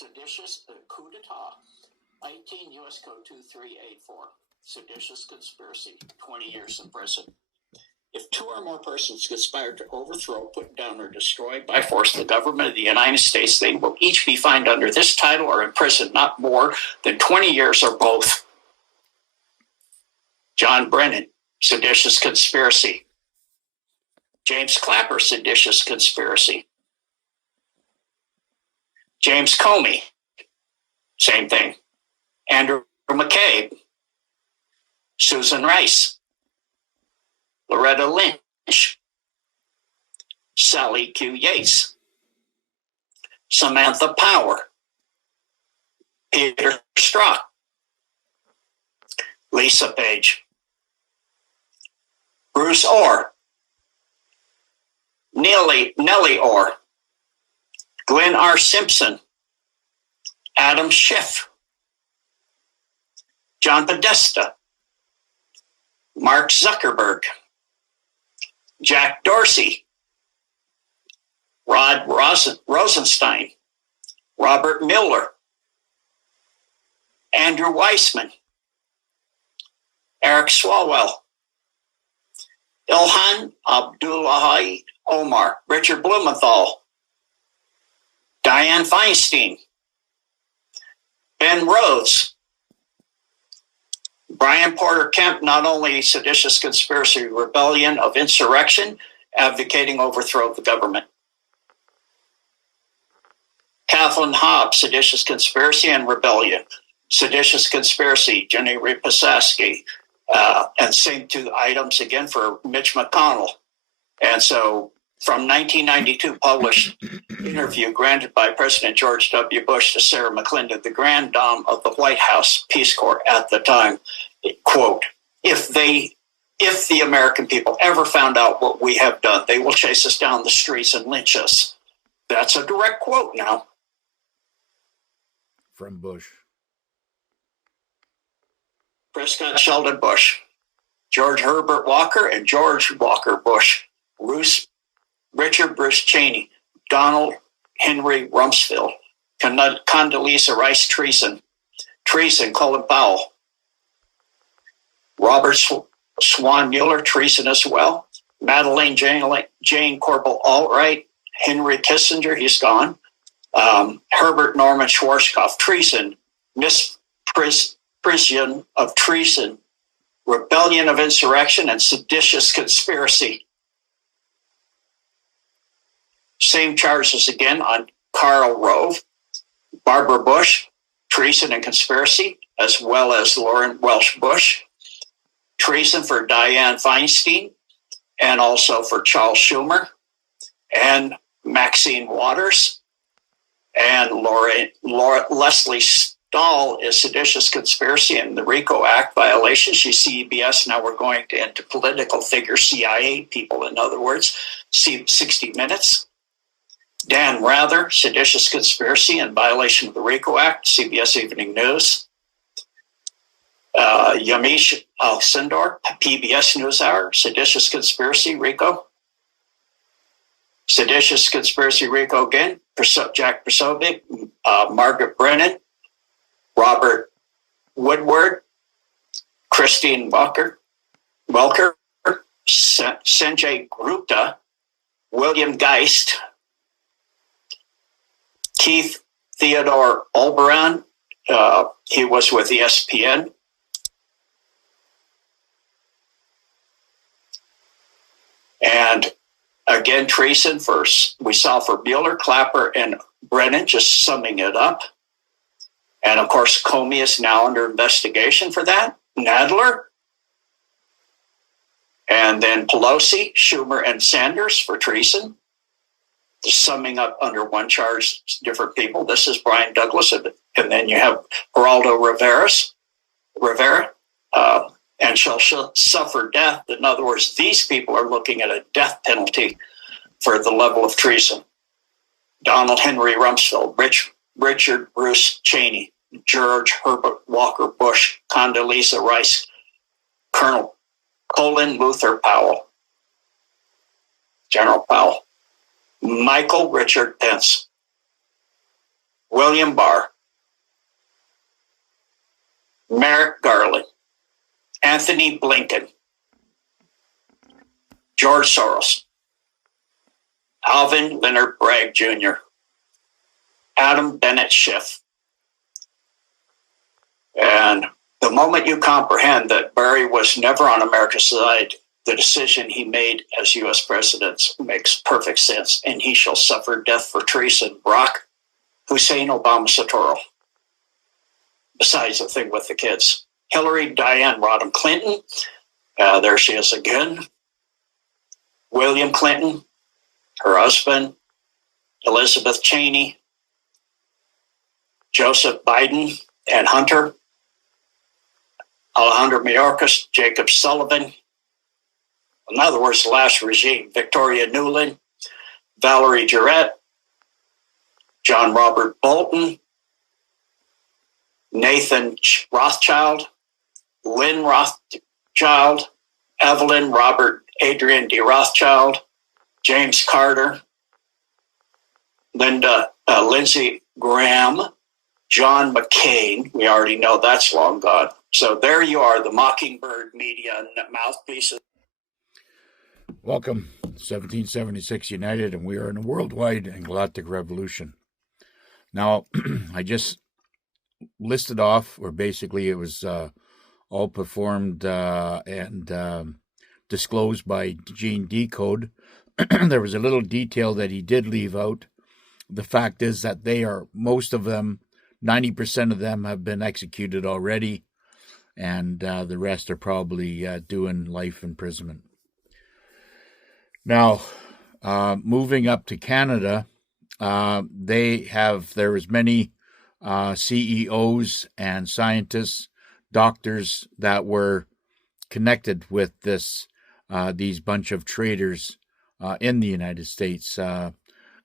seditious coup d'etat, 18 U.S. Code 2384, seditious conspiracy, 20 years in prison. If two or more persons conspire to overthrow, put down, or destroy by force the government of the United States, they will each be fined under this title or in prison not more than 20 years or both. John Brennan, seditious conspiracy. James Clapper, seditious conspiracy. James Comey, same thing. Andrew McCabe, Susan Rice, Loretta Lynch, Sally Q. Yates, Samantha Power, Peter Strzok, Lisa Page, Bruce Orr, Nellie Orr, Glenn R. Simpson, Adam Schiff, John Podesta, Mark Zuckerberg, Jack Dorsey, Rod Rosenstein, Robert Mueller, Andrew Weissman, Eric Swalwell, Ilhan Abdullahi Omar, Richard Blumenthal, Dianne Feinstein, Ben Rhodes, Brian Porter Kemp, not only seditious conspiracy, rebellion of insurrection, advocating overthrow of the government. Kathleen Hobbs, seditious conspiracy and rebellion. Seditious conspiracy, Jenny Ripasaski, and same two items again for Mitch McConnell. And so from 1992, published interview granted by President George W. Bush to Sarah McClendon, the Grand Dame of the White House Peace Corps at the time, quote, if the American people ever found out what we have done, they will chase us down the streets and lynch us. That's a direct quote now. From Bush. Prescott Sheldon Bush, George Herbert Walker and George Walker Bush, Richard Bruce Cheney, Donald Henry Rumsfeld, Condoleezza Rice treason, Colin Powell, Robert Swan Mueller treason as well, Madeleine Jane Corbell Albright, Henry Kissinger, he's gone, Herbert Norman Schwarzkopf treason, misprision of treason, rebellion of insurrection, and seditious conspiracy. Same charges again on Karl Rove, Barbara Bush, treason and conspiracy, as well as Lauren Welsh Bush, treason for Dianne Feinstein, and also for Charles Schumer, and Maxine Waters, and Leslie Stahl is seditious conspiracy and the RICO Act violation. She's CBS. Now we're going into political figures, CIA people, in other words, 60 Minutes. Dan Rather, seditious conspiracy and violation of the RICO Act, CBS Evening News. Yamiche Alcindor, PBS NewsHour, seditious conspiracy, RICO. Seditious conspiracy, RICO again, Jack Posobiec, Margaret Brennan, Robert Woodward, Christine Welker, Sanjay Gupta, William Geist, Keith Theodore Olberon, he was with ESPN. And again, treason we saw for Mueller, Clapper, and Brennan, just summing it up. And of course, Comey is now under investigation for that. Nadler. And then Pelosi, Schumer, and Sanders for treason. Just summing up under one charge, different people. This is Brian Douglas. And then you have Geraldo Rivera, and shall suffer death. In other words, these people are looking at a death penalty for the level of treason. Donald Henry Rumsfeld, Richard Bruce Cheney, George Herbert Walker Bush, Condoleezza Rice, Colonel Colin Luther Powell, General Powell, Michael Richard Pence, William Barr, Merrick Garland, Anthony Blinken, George Soros, Alvin Leonard Bragg Jr., Adam Bennett Schiff. And the moment you comprehend that Barry was never on America's side, the decision he made as U.S. president makes perfect sense, and he shall suffer death for treason. Barack Hussein Obama Sotoro. Besides the thing with the kids. Hillary Diane Rodham Clinton. There she is again. William Clinton, her husband, Elizabeth Cheney, Joseph Biden and Hunter, Alejandro Mayorkas, Jacob Sullivan. In other words, the last regime, Victoria Nuland, Valerie Jarrett, John Robert Bolton, Nathan Rothschild, Lynn Rothschild, Evelyn Robert Adrian D. Rothschild, James Carter, Lindsey Graham, John McCain. We already know that's long gone. So there you are, the Mockingbird media mouthpieces. Welcome, 1776 United, and we are in a worldwide and galactic revolution. Now, I just listed off, or basically it was all performed and disclosed by Gene Decode. There was a little detail that he did leave out. The fact is that they are, most of them, 90% of them have been executed already, and the rest are probably doing life imprisonment. Now, moving up to Canada, there was many CEOs and scientists, doctors that were connected with these bunch of traitors in the United States,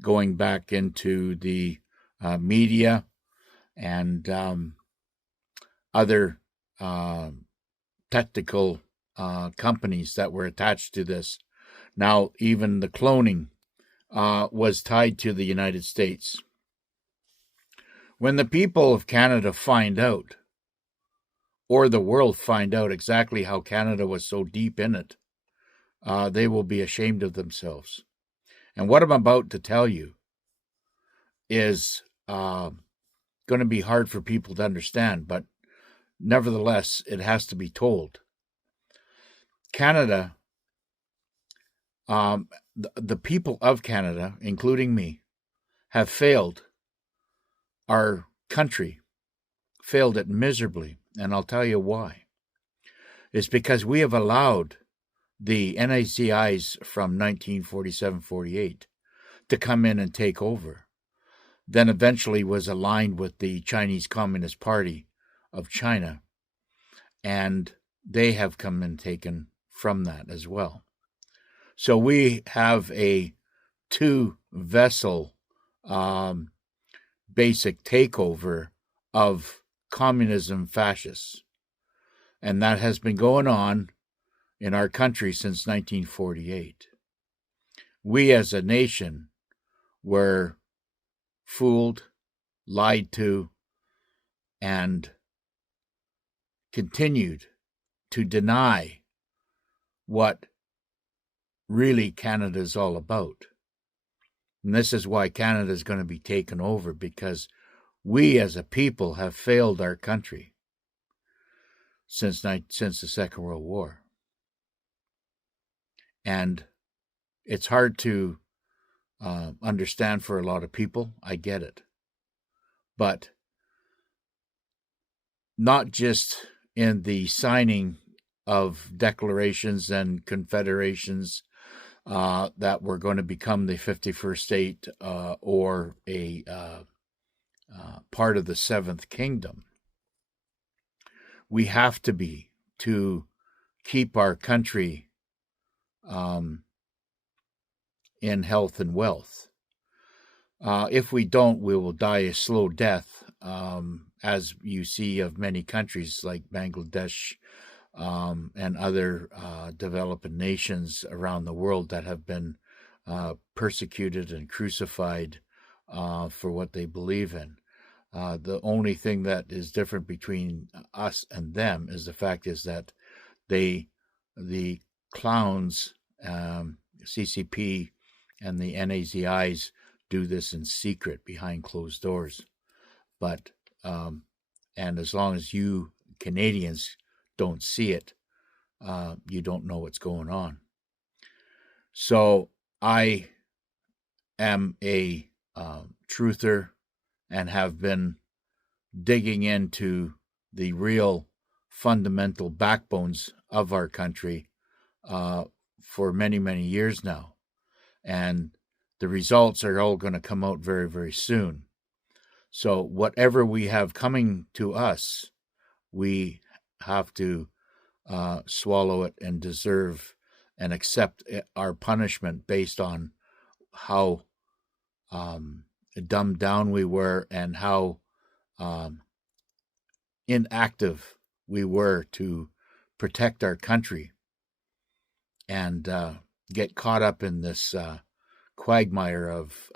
going back into the media and other technical companies that were attached to this. Now, even the cloning was tied to the United States. When the people of Canada find out, or the world find out exactly how Canada was so deep in it, they will be ashamed of themselves. And what I'm about to tell you is going to be hard for people to understand, but nevertheless, it has to be told. Canada, the people of Canada, including me, have failed our country, failed it miserably, and I'll tell you why. It's because we have allowed the NACIs from 1947-48 to come in and take over, then eventually was aligned with the Chinese Communist Party of China, and they have come and taken from that as well. So we have a two-vessel basic takeover of communism fascists, and that has been going on in our country since 1948. We as a nation were fooled, lied to, and continued to deny what really Canada is all about. And this is why Canada is going to be taken over, because we as a people have failed our country since the Second World War. And it's hard to understand for a lot of people. I get it. But not just in the signing of declarations and confederations that were going to become the 51st state or a part of the Seventh Kingdom. We have to be to keep our country in health and wealth. If we don't, we will die a slow death, as you see of many countries like Bangladesh and other developing nations around the world that have been persecuted and crucified for what they believe in. The only thing that is different between us and them is the fact is that the clowns, CCP and the NAZIs, do this in secret behind closed doors. But and as long as you Canadians don't see it, you don't know what's going on. So I am a truther and have been digging into the real fundamental backbones of our country for many, many years now. And the results are all going to come out very, very soon. So whatever we have coming to us, we have to swallow it and deserve and accept our punishment based on how dumbed down we were and how inactive we were to protect our country, and get caught up in this quagmire of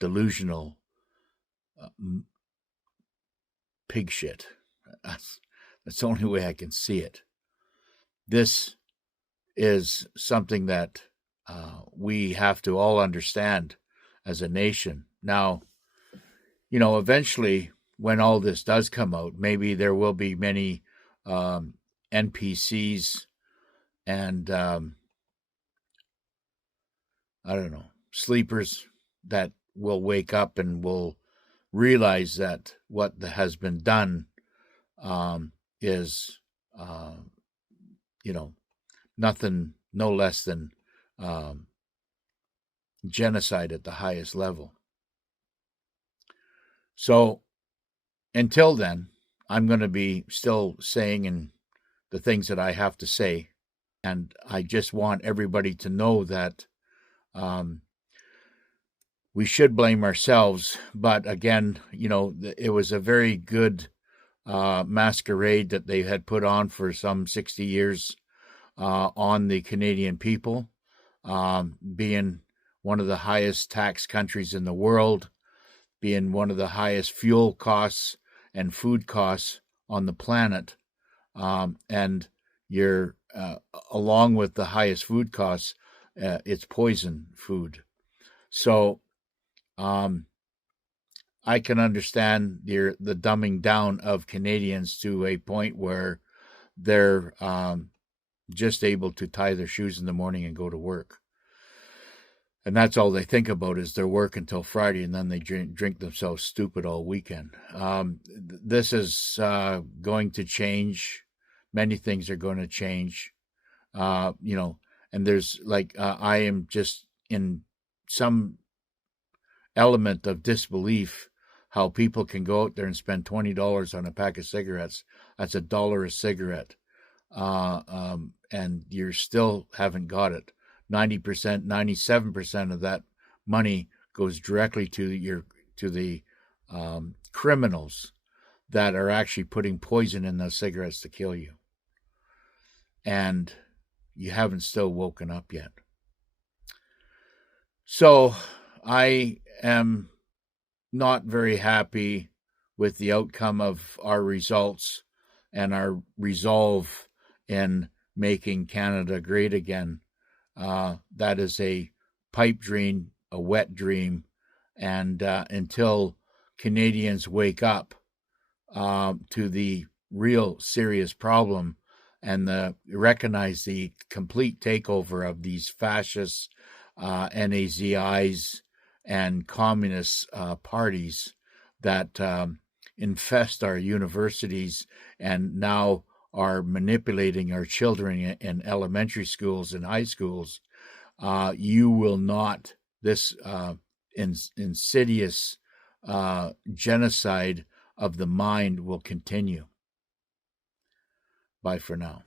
delusional pig shit. That's the only way I can see it. This is something that we have to all understand as a nation. Now, eventually, when all this does come out, maybe there will be many NPCs and I don't know, sleepers that will wake up and will realize that what has been done is, nothing, no less than genocide at the highest level. So until then, I'm going to be still saying the things that I have to say. And I just want everybody to know that we should blame ourselves. But again, it was a very good masquerade that they had put on for some 60 years on the Canadian people, being one of the highest tax countries in the world, being one of the highest fuel costs and food costs on the planet. And you're, along with the highest food costs, it's poison food. So I can understand the dumbing down of Canadians to a point where they're just able to tie their shoes in the morning and go to work. And that's all they think about is their work until Friday, and then they drink themselves stupid all weekend. This is going to change. Many things are going to change. And there's I am just in some element of disbelief how people can go out there and spend $20 on a pack of cigarettes. That's $1 a cigarette. And you still haven't got it. 90%, 97% of that money goes directly to the criminals that are actually putting poison in those cigarettes to kill you. And you haven't still woken up yet. So I am not very happy with the outcome of our results and our resolve in making Canada great again. That is a pipe dream, a wet dream, and until Canadians wake up to the real serious problem and recognize the complete takeover of these fascist NAZIs and communist parties that infest our universities and now are manipulating our children in elementary schools and high schools, you will not, this insidious genocide of the mind will continue. Bye for now.